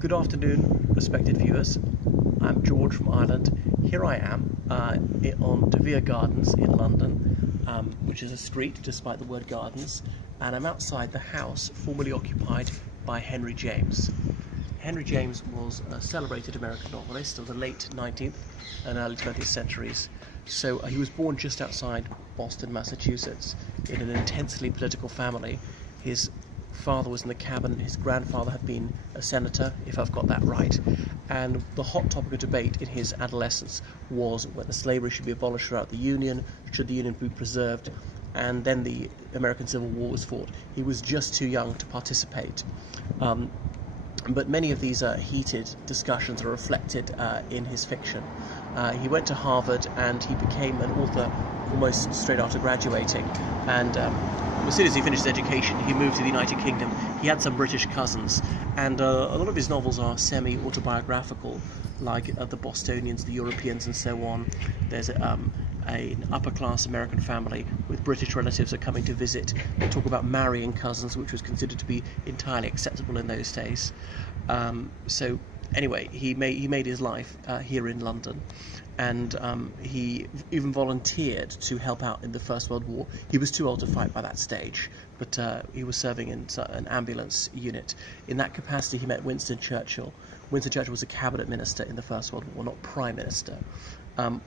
Good afternoon, respected viewers. I'm George from Ireland. Here I am on De Vere Gardens in London, which is a street despite the word gardens, and I'm outside the house formerly occupied by Henry James. Henry James was a celebrated American novelist of the late 19th and early 20th centuries. So he was born just outside Boston, Massachusetts, in an intensely political family. His father was in the cabinet, his grandfather had been a senator, if I've got that right, and the hot topic of debate in his adolescence was whether slavery should be abolished throughout the Union, should the Union be preserved, and then the American Civil War was fought. He was just too young to participate. But many of these heated discussions are reflected in his fiction. He went to Harvard and he became an author almost straight after graduating, and as soon as he finished his education he moved to the United Kingdom. He had some British cousins, and a lot of his novels are semi-autobiographical, like the Bostonians, the Europeans, and so on. There's an upper-class American family with British relatives are coming to visit. They talk about marrying cousins, which was considered to be entirely acceptable in those days. So anyway, he made his life here in London, and he even volunteered to help out in the First World War. He was too old to fight by that stage, but he was serving in an ambulance unit. In that capacity, he met Winston Churchill. Winston Churchill was a cabinet minister in the First World War, not prime minister.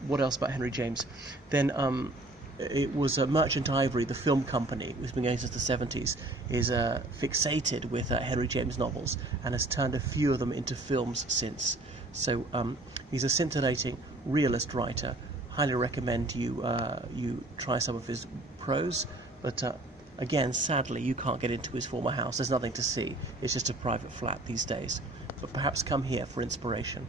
What else about Henry James? Then it was Merchant Ivory, the film company, which has been going since the 70s, is fixated with Henry James novels and has turned a few of them into films since. So he's a scintillating realist writer. Highly recommend you try some of his prose, but again, sadly, you can't get into his former house. There's nothing to see. It's just a private flat these days. But perhaps come here for inspiration.